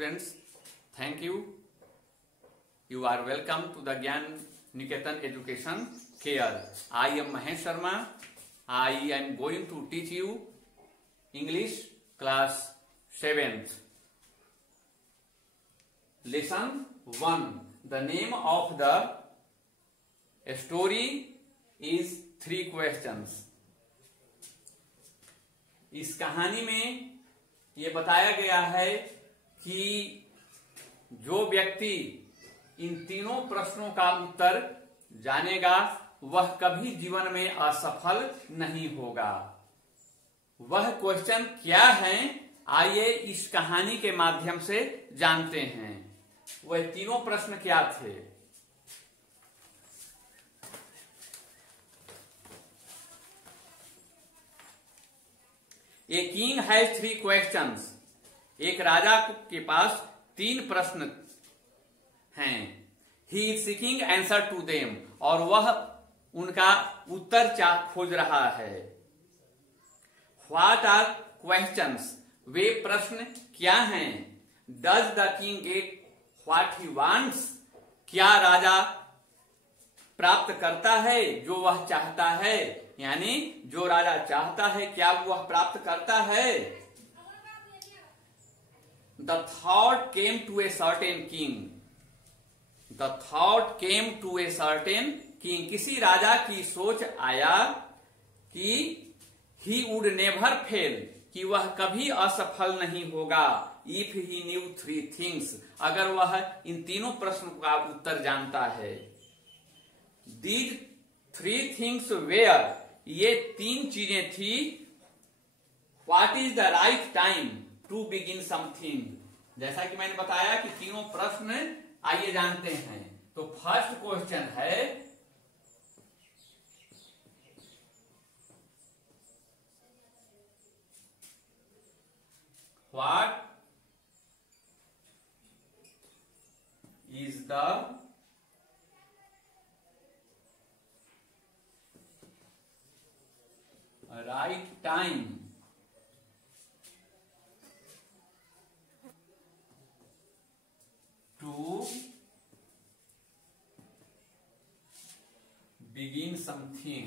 students, thank you. You are welcome to the Gyan Niketan Education Care. I am Mahesh Sharma. I am going to teach you English class 7th. Lesson 1. The name of the story is 3 questions. इस कहानी में ये बताया गया है कि जो व्यक्ति इन तीनों प्रश्नों का उत्तर जानेगा वह कभी जीवन में असफल नहीं होगा। वह क्वेश्चन क्या है, आइए इस कहानी के माध्यम से जानते हैं। वह तीनों प्रश्न क्या थे? A king has 3 questions. एक राजा के पास 3 प्रश्न हैं। He is seeking answer to them, और वह उनका उत्तर खोज रहा है। What are questions? वे प्रश्न क्या हैं? Does the king get what he wants? क्या राजा प्राप्त करता है जो वह चाहता है? यानी जो राजा चाहता है क्या वह प्राप्त करता है? The thought came to a certain king. The thought came to a certain king. किसी राजा की सोच आया कि ही वुड नेवर फेल, कि वह कभी असफल नहीं होगा। इफ ही न्यू 3 थिंग्स, अगर वह इन तीनों प्रश्नों का उत्तर जानता है। दीज 3 थिंग्स वेयर, ये 3 चीजें थी। What is the right time to begin something. जैसा कि मैंने बताया कि तीनों प्रश्न आइए जानते हैं। तो फर्स्ट क्वेश्चन है, what is the right time to begin something?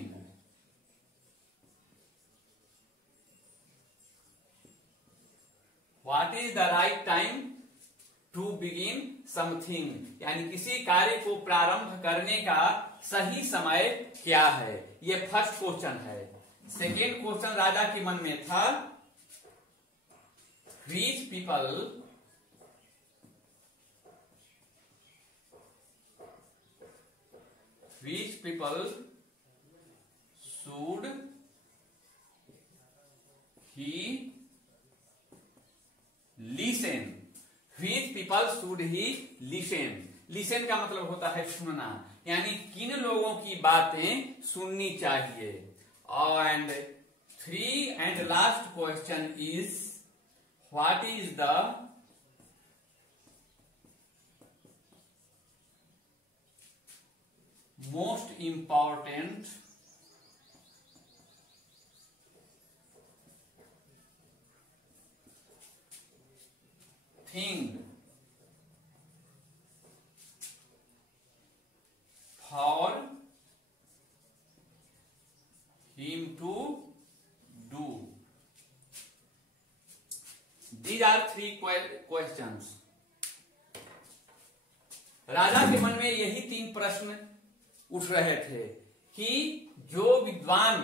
What is the right time to begin something? यानी किसी कार्य को प्रारंभ करने का सही समय क्या है? ये फर्स्ट क्वेश्चन है। सेकेंड क्वेश्चन राजा के मन में था, rich people should he listen. Rich people should he listen. Listen का मतलब होता है सुनना, यानी किन लोगों की बातें सुननी चाहिए। And 3 and last question is, what is the most important thing for him to do? These are 3 questions. राजा के मन में यही 3 प्रश्न उठ रहे थे कि जो विद्वान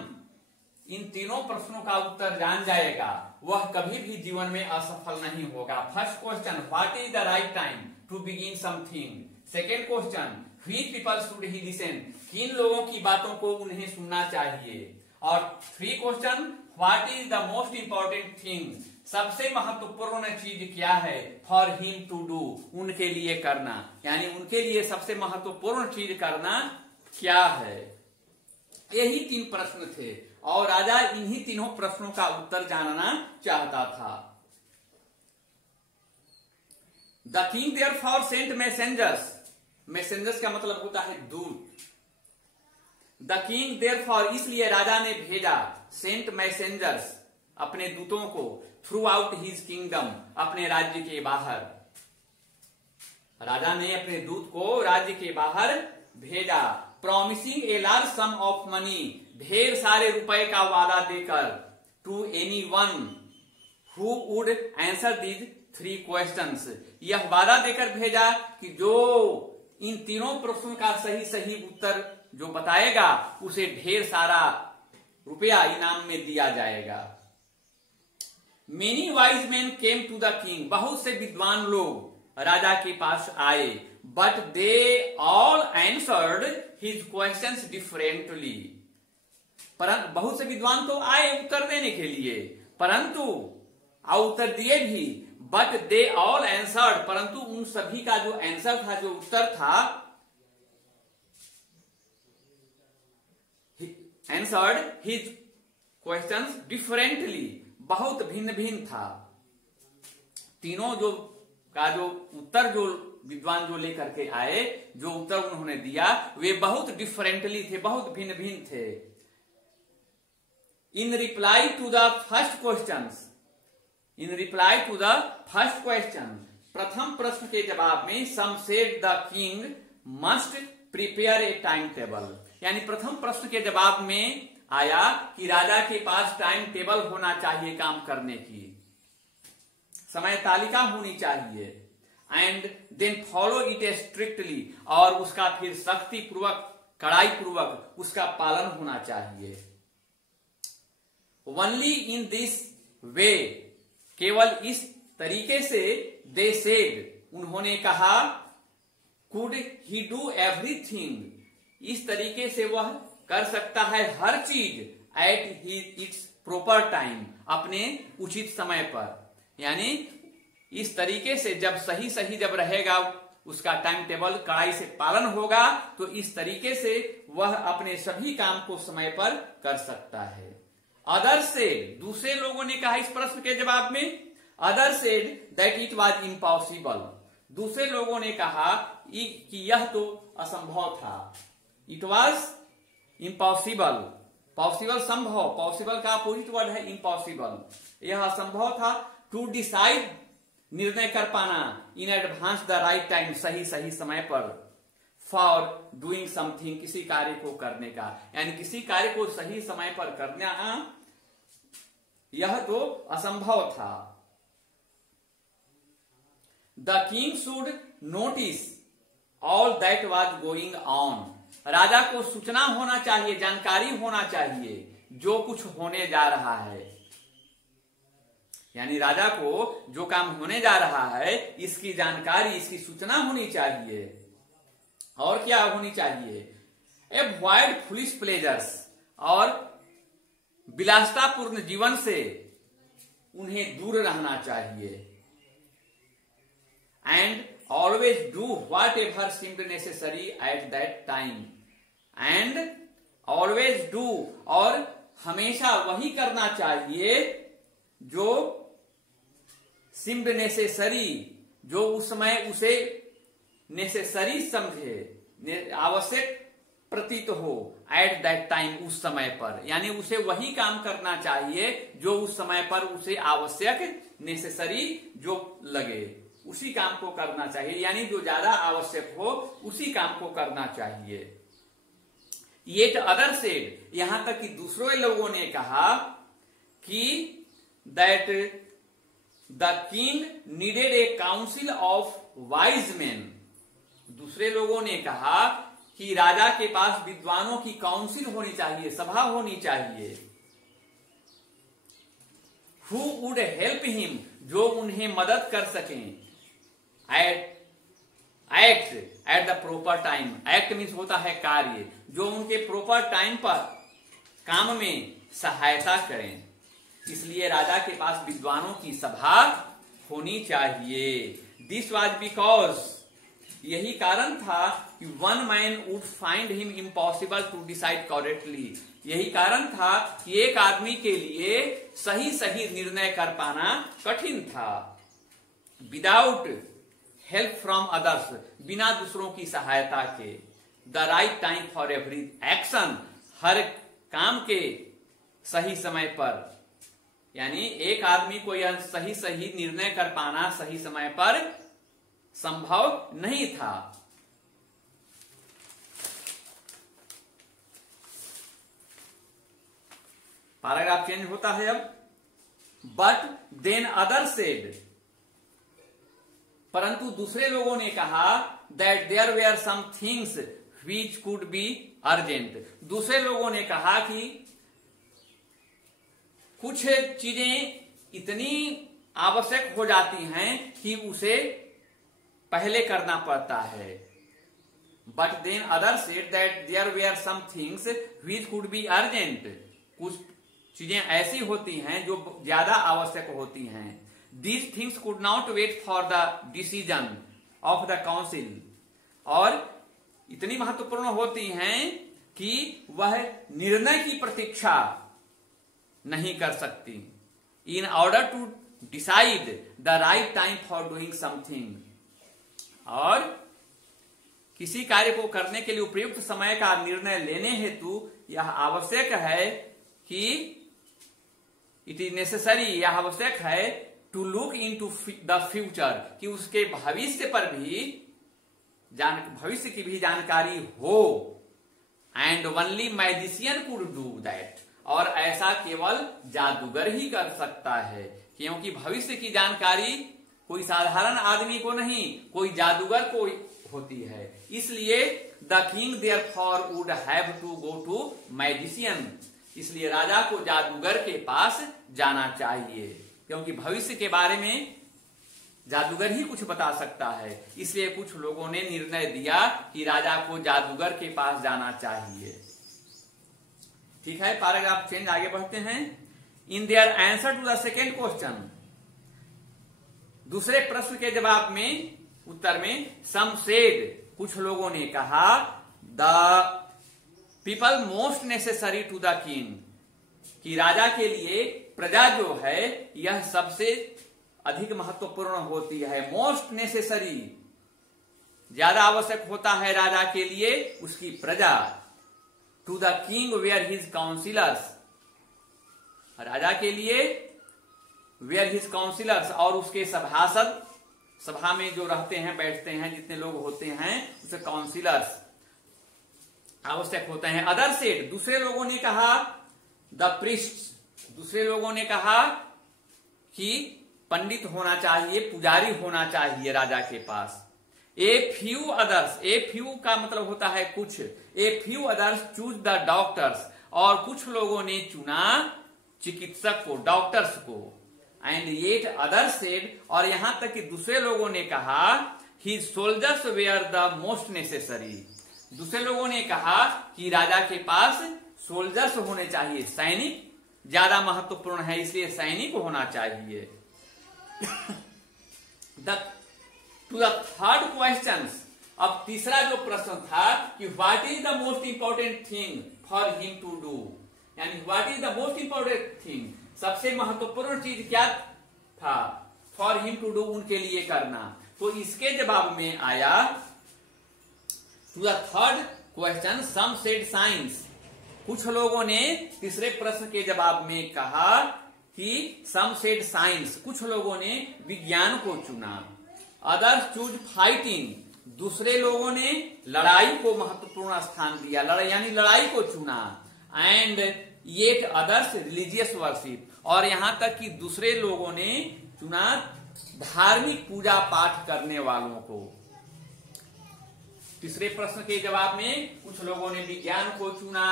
इन तीनों प्रश्नों का उत्तर जान जाएगा वह कभी भी जीवन में असफल नहीं होगा। First question, what is the right time to begin something. Second question, which people should he listen, किन लोगों की बातों को उन्हें सुनना चाहिए। और 3 question, what is the most important thing, सबसे महत्वपूर्ण चीज क्या है, फॉर हिम टू डू, उनके लिए करना, यानी उनके लिए सबसे महत्वपूर्ण चीज करना क्या है। यही 3 प्रश्न थे और राजा इन्हीं तीनों प्रश्नों का उत्तर जानना चाहता था। The king therefore sent messengers. Messengers का मतलब होता है दूत। द किंग देयरफॉर, इसलिए राजा ने भेजा, सेंट मैसेंजर्स, अपने दूतों को, थ्रू आउट हिज किंगडम, अपने राज्य के बाहर। राजा ने अपने दूत को राज्य के बाहर भेजा, promising a large sum of money, ढेर सारे रुपए का वादा देकर, to any one who would answer these 3 questions, यह वादा देकर भेजा कि जो इन तीनों प्रश्नों का सही सही उत्तर जो बताएगा उसे ढेर सारा रुपया इनाम में दिया जाएगा। Many wise man came to the king, बहुत से विद्वान लोग राजा के पास आए, but they all answered his questions differently, परंतु बहुत से विद्वान तो आए उत्तर देने के लिए, परंतु उत्तर दिए भी, बट दे ऑल आंसर्ड, परंतु उन सभी का जो आंसर था, जो उत्तर था, आंसर्ड हिज क्वेश्चंस डिफरेंटली, बहुत भिन्न भिन्न था। तीनों जो का जो उत्तर जो विद्वान जो लेकर के आए, जो उत्तर उन्होंने दिया वे बहुत डिफरेंटली थे, बहुत भिन्न भिन्न थे। In reply to the first questions, in reply to the first question, प्रथम प्रश्न के जवाब में, some said the king must prepare a time table, यानी प्रथम प्रश्न के जवाब में आया कि राजा के पास टाइम टेबल होना चाहिए, काम करने की समय तालिका होनी चाहिए, and then follow it strictly, और उसका फिर सख्ती पूर्वक, कड़ाई पूर्वक उसका पालन होना चाहिए। ओनली इन दिस वे, केवल इस तरीके से, दे सेड, उन्होंने कहा, कुड ही डू एवरीथिंग, इस तरीके से वह कर सकता है हर चीज, एट इट्स प्रॉपर टाइम, अपने उचित समय पर, यानी इस तरीके से जब सही सही जब रहेगा, उसका टाइम टेबल कड़ाई से पालन होगा, तो इस तरीके से वह अपने सभी काम को समय पर कर सकता है। अदर सेड, दूसरे लोगों ने कहा इस प्रश्न के जवाब में, other said that it was impossible, दूसरे लोगों ने कहा कि यह तो असंभव था, इट वाज इम्पॉसिबल, पॉसिबल संभव, पॉसिबल का अपोजिट वर्ड है इम्पॉसिबल, यह असंभव था, टू डिसाइड, निर्णय कर पाना, in advance the right time, सही सही समय पर, फॉर डूइंग समथिंग, किसी कार्य को करने का, यानी किसी कार्य को सही समय पर करना, यह तो असंभव था। The king should notice all that was going on, राजा को सूचना होना चाहिए, जानकारी होना चाहिए जो कुछ होने जा रहा है, यानी राजा को जो काम होने जा रहा है इसकी जानकारी, इसकी सूचना होनी चाहिए। और क्या होनी चाहिए, एवॉइड फुलिश प्लेजर्स, और विलासतापूर्ण जीवन से उन्हें दूर रहना चाहिए, and always do what ever seemed necessary at that time, and always do, और हमेशा वही करना चाहिए जो सीम्ड नेसेसरी, जो उस समय उसे नेसेसरी समझे, आवश्यक प्रतीत हो, एट दैट टाइम, उस समय पर, यानी उसे वही काम करना चाहिए जो उस समय पर उसे आवश्यक, नेसेसरी जो लगे, उसी काम को करना चाहिए, यानी जो ज्यादा आवश्यक हो उसी काम को करना चाहिए। ये तो अदर सेड, यहां तक कि दूसरे लोगों ने कहा कि that the king needed A council of wise man, दूसरे लोगों ने कहा कि राजा के पास विद्वानों की काउंसिल होनी चाहिए, सभा होनी चाहिए, हु वुड हेल्प हिम, जो उन्हें मदद कर सकें, act at the proper time, act means होता है कार्य, जो उनके प्रॉपर टाइम पर काम में सहायता करें, इसलिए राजा के पास विद्वानों की सभा होनी चाहिए। दिस वाज बिकॉज, यही कारण था कि one man would find him impossible to decide correctly, यही कारण था कि एक आदमी के लिए सही सही निर्णय कर पाना कठिन था, विदाउट हेल्प फ्रॉम अदर्स, बिना दूसरों की सहायता के, the right time for every action, हर काम के सही समय पर, यानी एक आदमी को यह सही सही निर्णय कर पाना सही समय पर संभव नहीं था। पैराग्राफ चेंज होता है अब। बट देन अदर सेड, परंतु दूसरे लोगों ने कहा, that there were some things which could be urgent. दूसरे लोगों ने कहा कि कुछ चीजें इतनी आवश्यक हो जाती हैं कि उसे पहले करना पड़ता है। But then other said that there were some things which could be urgent. कुछ चीजें ऐसी होती हैं जो ज्यादा आवश्यक होती हैं। These things could not wait for the decision of the council, और इतनी महत्वपूर्ण होती हैं कि वह निर्णय की प्रतीक्षा नहीं कर सकती। In order to decide the right time for doing something, और किसी कार्य को करने के लिए उपयुक्त समय का निर्णय लेने हेतु यह आवश्यक है कि इट इज नेसेसरी, यह आवश्यक है to look into the future, कि उसके भविष्य पर भी भविष्य की भी जानकारी हो। And only magician could do that, और ऐसा केवल जादूगर ही कर सकता है, क्योंकि भविष्य की जानकारी कोई साधारण आदमी को नहीं, कोई जादूगर को होती है। इसलिए the king therefore would have to go to magician, इसलिए राजा को जादूगर के पास जाना चाहिए, क्योंकि भविष्य के बारे में जादूगर ही कुछ बता सकता है। इसलिए कुछ लोगों ने निर्णय दिया कि राजा को जादूगर के पास जाना चाहिए। ठीक है, पैराग्राफ चेंज, आगे बढ़ते हैं। In their answer to the second question, दूसरे प्रश्न के जवाब में, उत्तर में, सम सेड, कुछ लोगों ने कहा, the people most necessary to the king, कि राजा के लिए प्रजा जो है यह सबसे अधिक महत्वपूर्ण होती है। मोस्ट नेसेसरी, ज्यादा आवश्यक होता है राजा के लिए उसकी प्रजा। To the king were his counsellors, राजा के लिए वेयर हिज काउंसिलर्स, और उसके सभासद, सभा में जो रहते हैं, बैठते हैं, जितने लोग होते हैं उसे काउंसिलर्स आवश्यक होते हैं। अदर सेड, दूसरे लोगों ने कहा, द प्रीस्ट, दूसरे लोगों ने कहा कि पंडित होना चाहिए, पुजारी होना चाहिए राजा के पास। A few others, a few का मतलब होता है कुछ, a few others choose the doctors, और कुछ लोगों ने चुना चिकित्सक को, डॉक्टर्स को। एंड येट अदर सेड, और यहां तक कि दूसरे लोगों ने कहा, ही soldiers were the most necessary, दूसरे लोगों ने कहा कि राजा के पास सोल्जर्स होने चाहिए, सैनिक ज्यादा महत्वपूर्ण है, इसलिए सैनिक होना चाहिए। टू द थर्ड क्वेश्चन, अब तीसरा जो प्रश्न था कि what is the most important thing for him to do, यानी what is the most important thing, सबसे महत्वपूर्ण चीज क्या था फॉर हिम टू डू, उनके लिए करना। तो इसके जवाब में आया, to the third question some said science, कुछ लोगों ने तीसरे प्रश्न के जवाब में कहा कि सम सेड साइंस, कुछ लोगों ने विज्ञान को चुना। अदर्स चूज फाइटिंग, दूसरे लोगों ने लड़ाई को महत्वपूर्ण स्थान दिया, यानी लड़ाई को चुना। And yet others religious worship, और यहां तक कि दूसरे लोगों ने चुना धार्मिक पूजा पाठ करने वालों को। तीसरे प्रश्न के जवाब में कुछ लोगों ने विज्ञान को चुना,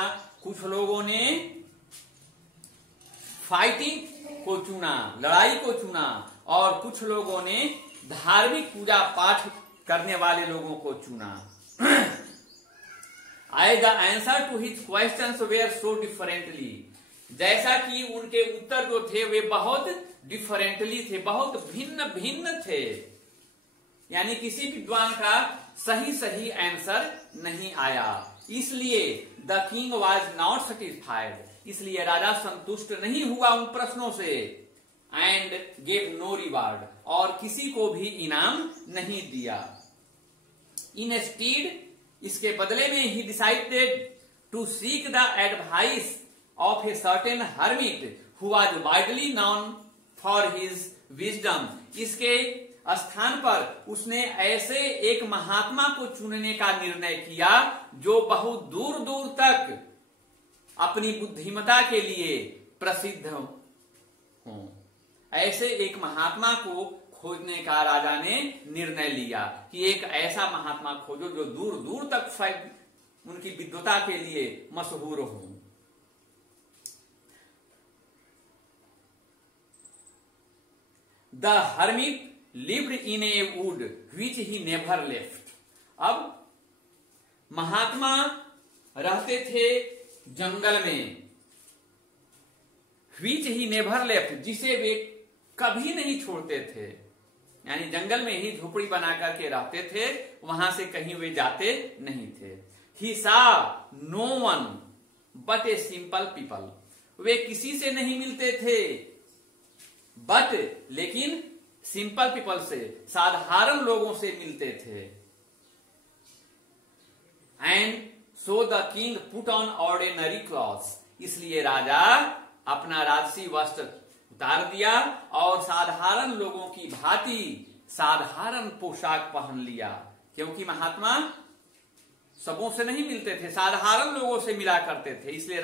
कुछ लोगों ने फाइटिंग को चुना, लड़ाई को चुना, और कुछ लोगों ने धार्मिक पूजा पाठ करने वाले लोगों को चुना। I the answer to his questions were so differently, जैसा कि उनके उत्तर जो थे वे बहुत डिफरेंटली थे, बहुत भिन्न भिन्न थे, यानी किसी विद्वान का सही आंसर नहीं आया। इसलिए the king was not satisfied, इसलिए राजा संतुष्ट नहीं हुआ उन प्रश्नों से। एंड गेव नो रिवार्ड, और किसी को भी इनाम नहीं दिया। इंस्टीड, इसके बदले में ही decided to seek the advice of a certain hermit who was widely known for his wisdom, इसके स्थान पर उसने ऐसे एक महात्मा को चुनने का निर्णय किया जो बहुत दूर दूर तक अपनी बुद्धिमता के लिए प्रसिद्ध हो। ऐसे एक महात्मा को खोजने का राजा ने निर्णय लिया कि एक ऐसा महात्मा खोजो जो दूर दूर तक उनकी विद्वता के लिए मशहूर हो। The hermit lived in A would which he never left. अब महात्मा रहते थे जंगल में, व्हिच ही नेवर लेफ्ट, जिसे वे कभी नहीं छोड़ते थे। यानी जंगल में ही झोपड़ी बना करके रहते थे, वहां से कहीं वे जाते नहीं थे। He saw no one but a simple people, वे किसी से नहीं मिलते थे बट लेकिन सिंपल पीपल से, साधारण लोगों से मिलते थे। And so the king put on ordinary clothes, इसलिए राजा अपना राजसी वस्त्र उतार दिया और साधारण लोगों की भांति साधारण पोशाक पहन लिया। क्योंकि महात्मा सबों से नहीं मिलते थे, साधारण लोगों से मिला करते थे, इसलिए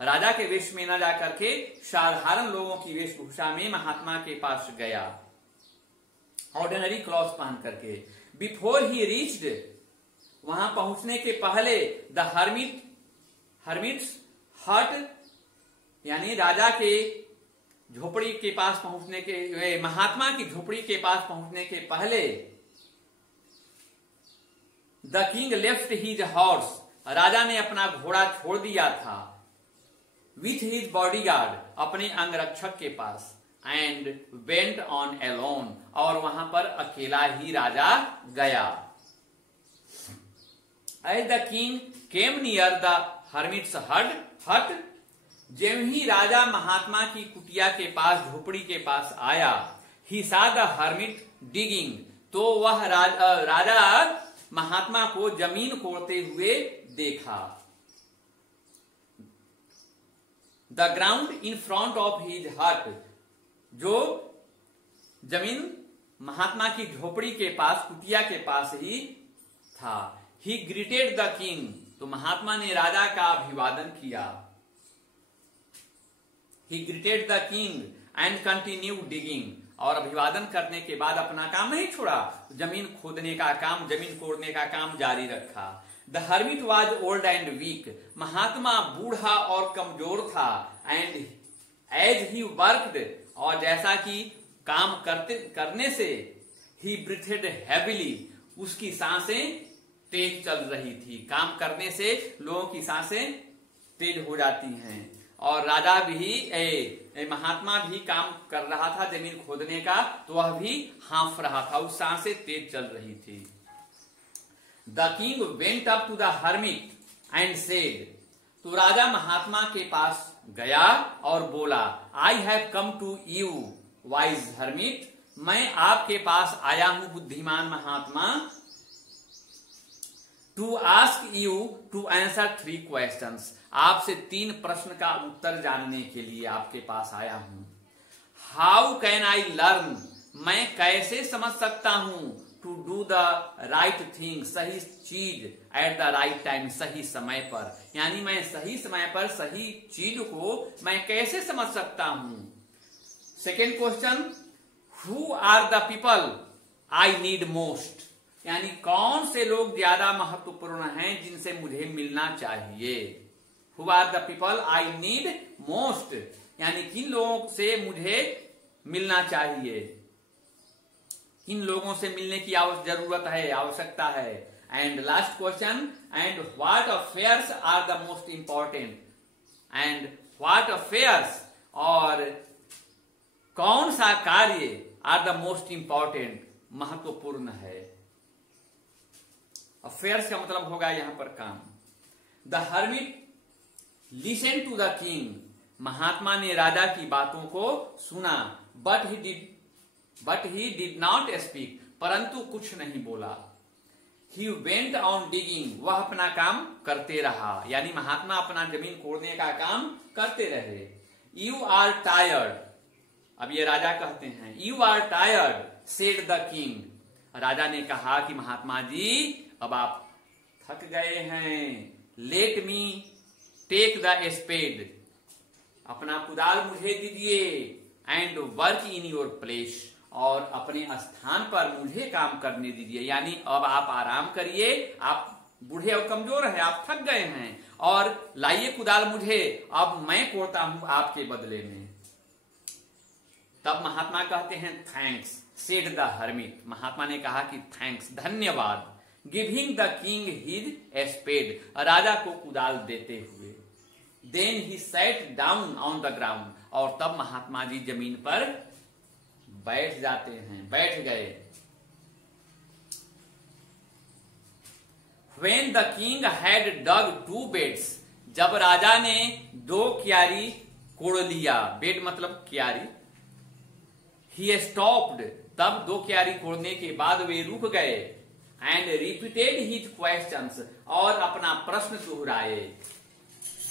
राजा के वेश में न जाकर के साधारण लोगों की वेशभूषा में महात्मा के पास गया, ऑर्डिनरी क्लॉथ पहन करके। बिफोर ही रीच्ड, वहां पहुंचने के पहले द हर्मिट्स हट, यानी राजा के झोपड़ी के पास पहुंचने के, महात्मा की झोपड़ी के पास पहुंचने के पहले the king left his horse, राजा ने अपना घोड़ा छोड़ दिया था, विथ हिज बॉडीगार्ड, अपने अंगरक्षक के पास, एंड वेंट ऑन एलोन, और वहां पर अकेला ही राजा गया। As the king came near the hermit's hut, जब ही राजा महात्मा की कुटिया के पास, झोपड़ी के पास आया, ही सा द हर्मिट डिगिंग, तो वह राजा महात्मा को जमीन कोड़ते हुए देखा। The ground in front of his हट, जो जमीन महात्मा की झोपड़ी के पास, कुटिया के पास ही था। ही ग्रीटेड द किंग, तो महात्मा ने राजा का अभिवादन किया। ही greeted the king and continue digging, और अभिवादन करने के बाद अपना काम नहीं छोड़ा, जमीन खोदने का काम, जमीन कोड़ने का काम जारी रखा। The hermit was old and weak, महात्मा बूढ़ा और कमजोर था। एंड एज ही वर्कड, और जैसा कि काम करने से, ही ब्रीथेड हैविली, उसकी सांसें तेज चल रही थी। काम करने से लोगों की सांसें तेज हो जाती हैं, और राजा भी, महात्मा भी काम कर रहा था जमीन खोदने का, तो वह भी हाँफ रहा था, उस सांसें तेज चल रही थी। The king went up to the hermit and said, तो राजा महात्मा के पास गया और बोला, I have come to you wise hermit, मैं आपके पास आया हूं बुद्धिमान महात्मा, to ask you to answer 3 questions, आपसे 3 प्रश्न का उत्तर जानने के लिए आपके पास आया हूं। हाउ कैन आई लर्न, मैं कैसे समझ सकता हूं, to do the right thing, सही चीज, एट द राइट टाइम, सही समय पर, यानी मैं सही समय पर सही चीज को मैं कैसे समझ सकता हूं। Second question, who are the people I need most, यानी कौन से लोग ज्यादा महत्वपूर्ण हैं जिनसे मुझे मिलना चाहिए। Who are the people I need most, यानी किन लोगों से मुझे मिलना चाहिए, किन लोगों से मिलने की जरूरत है, आवश्यकता है। And last question, and what affairs are the most important, and what affairs, और कौन सा कार्य आर द मोस्ट इंपॉर्टेंट, महत्वपूर्ण है। अफेयर्स का मतलब होगा यहां पर काम। The hermit listen to the king, महात्मा ने राजा की बातों को सुना, but he did not speak, परंतु कुछ नहीं बोला। ही वेंट ऑन डिगिंग, वह अपना काम करते रहा, यानी महात्मा अपना जमीन कोड़ने का काम करते रहे। यू आर टायर्ड, अब ये राजा कहते हैं, you are tired said the king. राजा ने कहा कि महात्मा जी अब आप थक गए हैं, let me take the spade. अपना कुदाल मुझे दीजिए, and work in your place. और अपने स्थान पर मुझे काम करने दीजिए, यानी अब आप आराम करिए, आप बूढ़े और कमजोर हैं, आप थक गए हैं, और लाइए कुदाल मुझे, अब मैं कोड़ता हूं आपके बदले में। तब महात्मा कहते हैं थैंक्स, सेड द हर्मिट। महात्मा ने कहा कि थैंक्स, धन्यवाद। Giving the king his spade, राजा को कुदाल देते हुए। Then he sat down on the ground, और तब महात्मा जी जमीन पर बैठ जाते हैं, बैठ गए। When the king had dug 2 beds, जब राजा ने 2 क्यारी कोड़ लिया, बेड मतलब क्यारी, he stopped, तब 2 क्यारी कोड़ने के बाद वे रुक गए, and repeated his questions, और अपना प्रश्न दोहराए।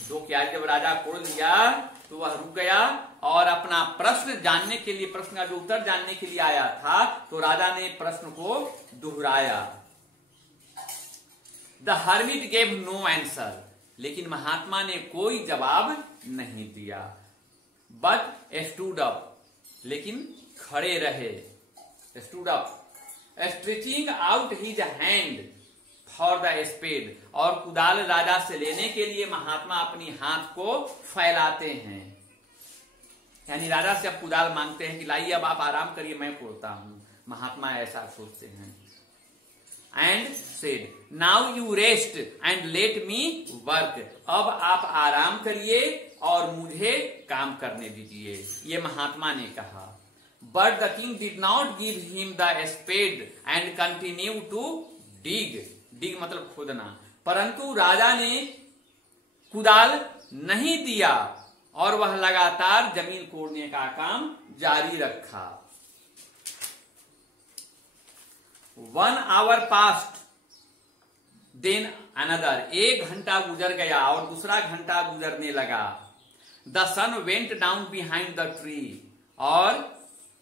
2 क्यारी जब राजा कोड़ लिया तो वह रुक गया और अपना प्रश्न जानने के लिए, प्रश्न का जो उत्तर जानने के लिए आया था, तो राजा ने प्रश्न को दोहराया। The hermit gave no answer, लेकिन महात्मा ने कोई जवाब नहीं दिया। बट स्टूड अप, लेकिन खड़े रहे। Stood up, stretching out his hand for the spade, और कुदाल राजा से लेने के लिए महात्मा अपनी हाथ को फैलाते हैं, यानी राजा से अब कुदाल मांगते हैं कि लाइए अब आप आराम करिए, मैं कोड़ता हूं। महात्मा ऐसा सोचते हैं। And said now you rest and let me work, अब आप आराम करिए और मुझे काम करने दीजिए, ये महात्मा ने कहा। But the king did not give him the spade and continue to dig, dig मतलब खोदना, परंतु राजा ने कुदाल नहीं दिया और वह लगातार जमीन कोड़ने का काम जारी रखा। 1 hour passed, then another, 1 घंटा गुजर गया और दूसरा घंटा गुजरने लगा। The sun went down behind the tree, और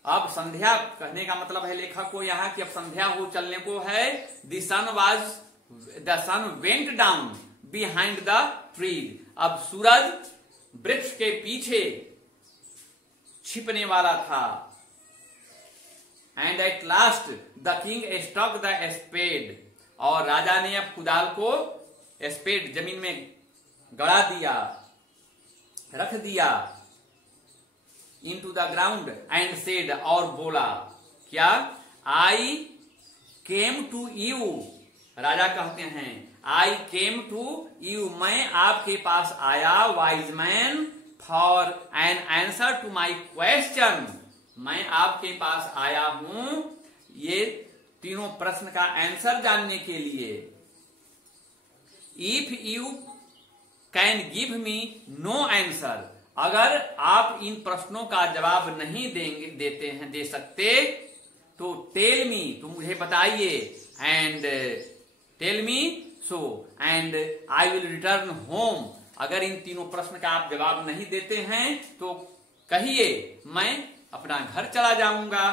अब संध्या कहने का मतलब है लेखक को यहाँ कि अब संध्या हो चलने को है। The sun went down behind the tree, अब सूरज वृक्ष के पीछे छिपने वाला था। And at last the king stuck the spade, और राजा ने अब कुदाल को स्पेड जमीन में गड़ा दिया, रख दिया, into the ground and said, और बोला क्या, आई केम टू यू, राजा कहते हैं आई केम टू यू, मैं आपके पास आया, wise man, for an answer to my question, मैं आपके पास आया हूं ये तीनों प्रश्न का आंसर जानने के लिए। If you can give me know answer, अगर आप इन प्रश्नों का जवाब नहीं दे सकते तो टेल मी, तो मुझे बताइए, and tell me so and I will return home, अगर इन तीनों प्रश्न का आप जवाब नहीं देते हैं तो कहिए मैं अपना घर चला जाऊंगा।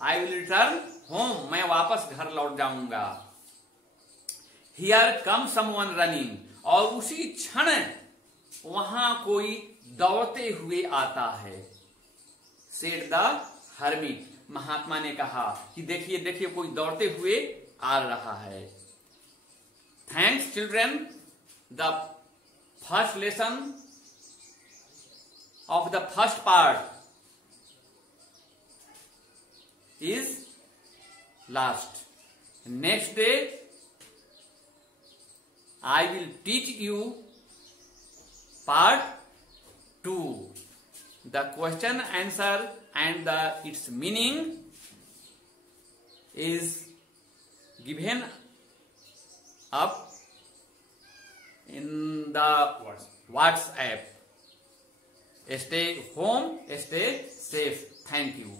आई विल रिटर्न होम, मैं वापस घर लौट जाऊंगा। हियर कम समवन रनिंग, और उसी क्षण वहां कोई दौड़ते हुए आता है। सेड द हर्मिट, महात्मा ने कहा कि देखिए देखिए कोई दौड़ते हुए आ रहा है। Thanks children, the first lesson of the first part is last. Next day I will teach you part 2, the question answer and its meaning is given up in the WhatsApp. Stay home, stay safe. Thank you.